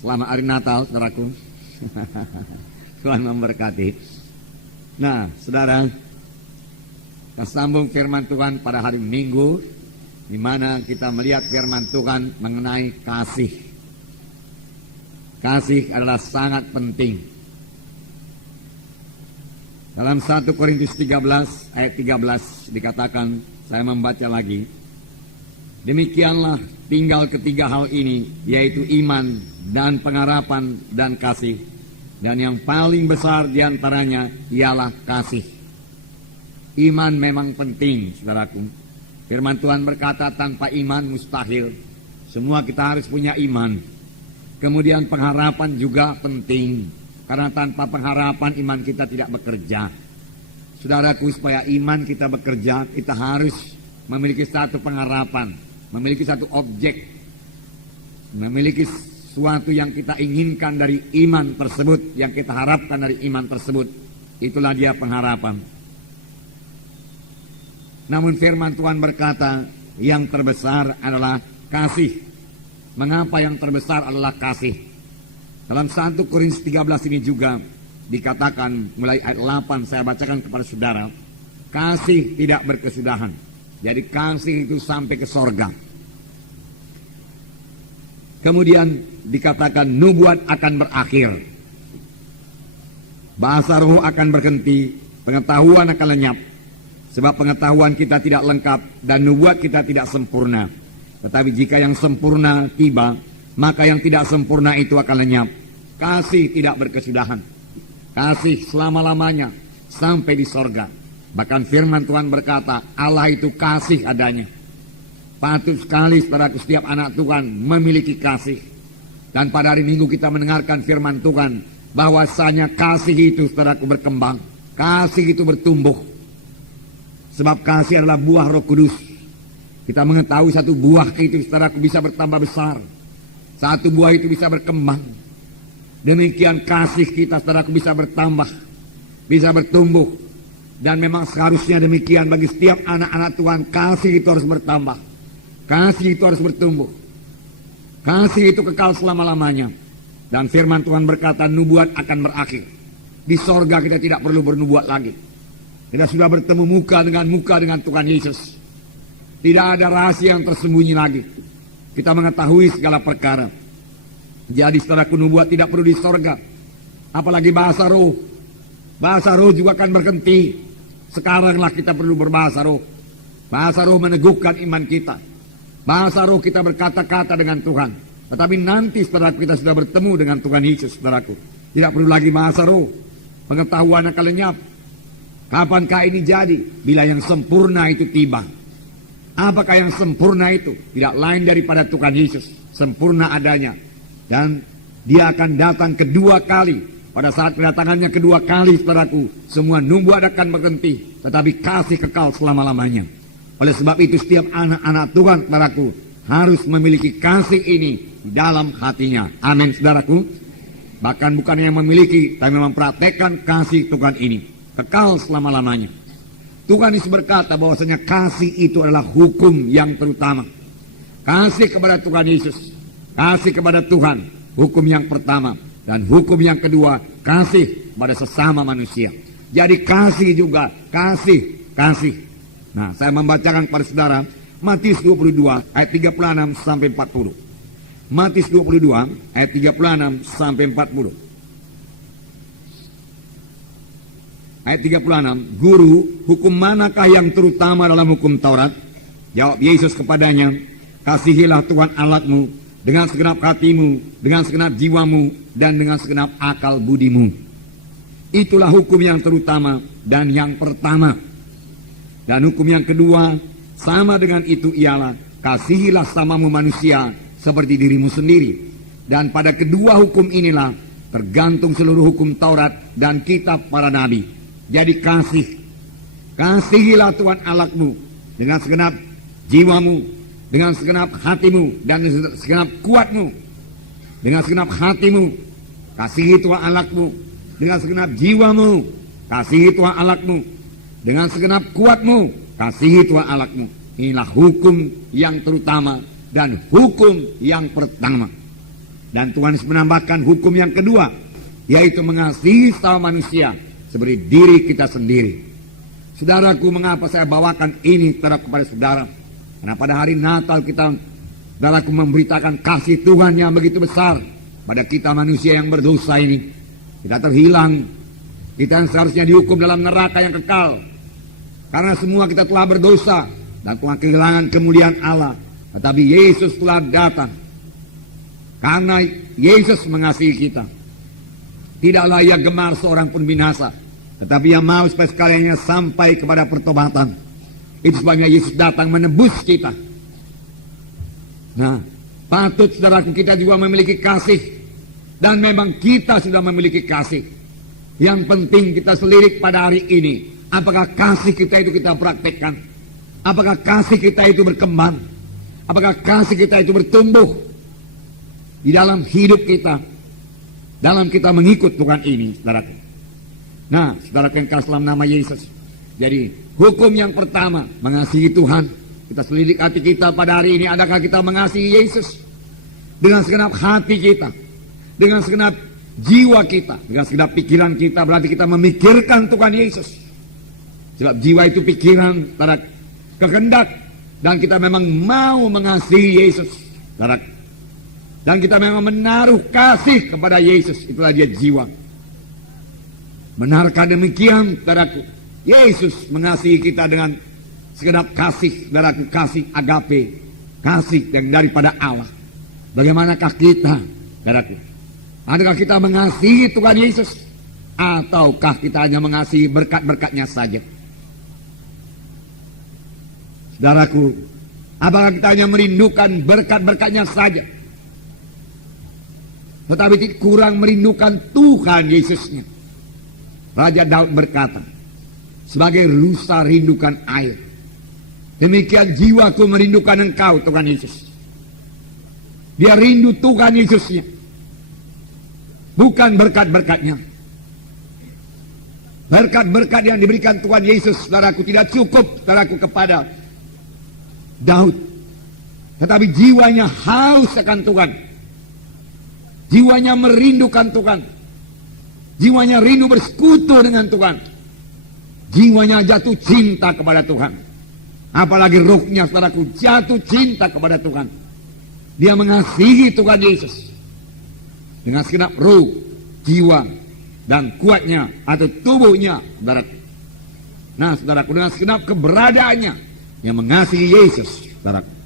Selamat hari Natal, saudaraku. Tuhan memberkati. Nah, saudara, kita sambung firman Tuhan pada hari Minggu, di mana kita melihat firman Tuhan mengenai kasih. Kasih adalah sangat penting. Dalam 1 Korintus 13 ayat 13 dikatakan, saya membaca lagi, demikianlah tinggal ketiga hal ini, yaitu iman dan pengharapan dan kasih. Dan yang paling besar diantaranya ialah kasih. Iman memang penting, saudaraku. Firman Tuhan berkata tanpa iman mustahil. Semua kita harus punya iman. Kemudian pengharapan juga penting. Karena tanpa pengharapan iman kita tidak bekerja. Saudaraku, supaya iman kita bekerja, kita harus memiliki satu pengharapan. Memiliki satu objek. Memiliki suatu yang kita inginkan dari iman tersebut, yang kita harapkan dari iman tersebut. Itulah dia pengharapan. Namun firman Tuhan berkata, yang terbesar adalah kasih. Mengapa yang terbesar adalah kasih? Dalam 1 Korintus 13 ini juga dikatakan, mulai ayat 8 saya bacakan kepada saudara, kasih tidak berkesudahan. Jadi kasih itu sampai ke sorga. Kemudian dikatakan nubuat akan berakhir. Bahasa roh akan berhenti, pengetahuan akan lenyap. Sebab pengetahuan kita tidak lengkap dan nubuat kita tidak sempurna. Tetapi jika yang sempurna tiba, maka yang tidak sempurna itu akan lenyap. Kasih tidak berkesudahan. Kasih selama-lamanya sampai di sorga. Bahkan firman Tuhan berkata, Allah itu kasih adanya. Patut sekali saudaraku setiap anak Tuhan memiliki kasih. Dan pada hari Minggu kita mendengarkan firman Tuhan, bahwasanya kasih itu saudaraku berkembang. Kasih itu bertumbuh. Sebab kasih adalah buah Roh Kudus. Kita mengetahui satu buah itu saudaraku bisa bertambah besar. Satu buah itu bisa berkembang. Demikian kasih kita saudaraku bisa bertambah, bisa bertumbuh. Dan memang seharusnya demikian bagi setiap anak-anak Tuhan. Kasih itu harus bertambah. Kasih itu harus bertumbuh. Kasih itu kekal selama-lamanya. Dan firman Tuhan berkata nubuat akan berakhir. Di sorga kita tidak perlu bernubuat lagi. Kita sudah bertemu muka dengan Tuhan Yesus. Tidak ada rahasia yang tersembunyi lagi. Kita mengetahui segala perkara. Jadi saudaraku, nubuat tidak perlu di sorga. Apalagi bahasa roh. Bahasa roh juga akan berhenti. Sekaranglah kita perlu berbahasa roh. Bahasa roh meneguhkan iman kita. Bahasa roh kita berkata-kata dengan Tuhan. Tetapi nanti saudaraku kita sudah bertemu dengan Tuhan Yesus, saudaraku. Tidak perlu lagi bahasa roh. Pengetahuan akan lenyap. Kapankah ini jadi? Bila yang sempurna itu tiba. Apakah yang sempurna itu? Tidak lain daripada Tuhan Yesus. Sempurna adanya. Dan dia akan datang kedua kali. Pada saat kedatangannya kedua kali, saudaraku, semua nubuat akan berhenti. Tetapi kasih kekal selama-lamanya. Oleh sebab itu setiap anak-anak Tuhan, saudaraku, harus memiliki kasih ini di dalam hatinya. Amin, saudaraku. Bahkan bukan yang memiliki, tapi mempraktekkan kasih Tuhan ini. Kekal selama-lamanya. Tuhan Yesus berkata bahwasanya kasih itu adalah hukum yang terutama. Kasih kepada Tuhan Yesus. Kasih kepada Tuhan, hukum yang pertama. Dan hukum yang kedua, kasih pada sesama manusia. Jadi kasih juga, kasih. Nah, saya membacakan kepada saudara Matius 22 ayat 36 sampai 40. Matius 22 ayat 36 sampai 40. Ayat 36, Guru, hukum manakah yang terutama dalam hukum Taurat? Jawab Yesus kepadanya, kasihilah Tuhan Allahmu dengan segenap hatimu, dengan segenap jiwamu, dan dengan segenap akal budimu. Itulah hukum yang terutama dan yang pertama. Dan hukum yang kedua, sama dengan itu ialah, kasihilah samamu manusia seperti dirimu sendiri. Dan pada kedua hukum inilah tergantung seluruh hukum Taurat dan kitab para nabi. Jadi kasihilah Tuhan Allahmu dengan segenap jiwamu, dengan segenap hatimu, dan dengan segenap kuatmu. Dengan segenap hatimu, kasihi Tuhan Allahmu. Dengan segenap jiwamu, kasihi Tuhan Allahmu. Dengan segenap kuatmu, kasihi Tuhan Allahmu. Inilah hukum yang terutama dan hukum yang pertama. Dan Tuhan Yesus menambahkan hukum yang kedua, yaitu mengasihi sama manusia seperti diri kita sendiri. Saudaraku, mengapa saya bawakan ini kepada saudara? Karena pada hari Natal kita, saudaraku, memberitakan kasih Tuhan yang begitu besar pada kita manusia yang berdosa ini. Kita terhilang, kita yang seharusnya dihukum dalam neraka yang kekal. Karena semua kita telah berdosa dan telah kehilangan kemuliaan Allah. Tetapi Yesus telah datang. Karena Yesus mengasihi kita. Tidaklah ia gemar seorang pun binasa, tetapi ia mau supaya sekaliannya sampai kepada pertobatan. Itu sebabnya Yesus datang menebus kita. Nah, patut saudaraku kita juga memiliki kasih. Dan memang kita sudah memiliki kasih. Yang penting kita selirik pada hari ini. Apakah kasih kita itu kita praktekkan? Apakah kasih kita itu berkembang? Apakah kasih kita itu bertumbuh di dalam hidup kita, dalam kita mengikut Tuhan ini, saudaraku. Nah, saudaraku yang kasih dalam nama Yesus. Jadi, hukum yang pertama, mengasihi Tuhan. Kita selidik hati kita pada hari ini, adakah kita mengasihi Yesus? Dengan segenap hati kita, dengan segenap jiwa kita, dengan segenap pikiran kita, berarti kita memikirkan Tuhan Yesus. Sebab jiwa itu pikiran, saudara, kehendak, dan kita memang mau mengasihi Yesus, saudara. Dan kita memang menaruh kasih kepada Yesus. Itulah dia jiwa. Benarkah demikian, saudaraku? Yesus mengasihi kita dengan segenap kasih, saudaraku, kasih agape, kasih yang daripada Allah. Bagaimanakah kita, saudaraku? Adakah kita mengasihi Tuhan Yesus? Ataukah kita hanya mengasihi berkat-berkatnya saja? Saudaraku, apakah kita hanya merindukan berkat-berkatnya saja? Tetapi kurang merindukan Tuhan Yesusnya. Raja Daud berkata, sebagai rusa rindukan air, demikian jiwaku merindukan Engkau, Tuhan Yesus. Dia rindu Tuhan Yesusnya, bukan berkat-berkatnya. Berkat-berkat yang diberikan Tuhan Yesus, saudaraku, tidak cukup, saudaraku, kepada Daud. Tetapi jiwanya haus akan Tuhan. Jiwanya merindukan Tuhan. Jiwanya rindu bersekutu dengan Tuhan. Jiwanya jatuh cinta kepada Tuhan. Apalagi ruhnya, saudaraku, jatuh cinta kepada Tuhan. Dia mengasihi Tuhan Yesus dengan segenap ruh, jiwa, dan kuatnya atau tubuhnya, saudaraku. Nah, saudaraku, dengan segenap keberadaannya yang mengasihi Yesus, saudaraku.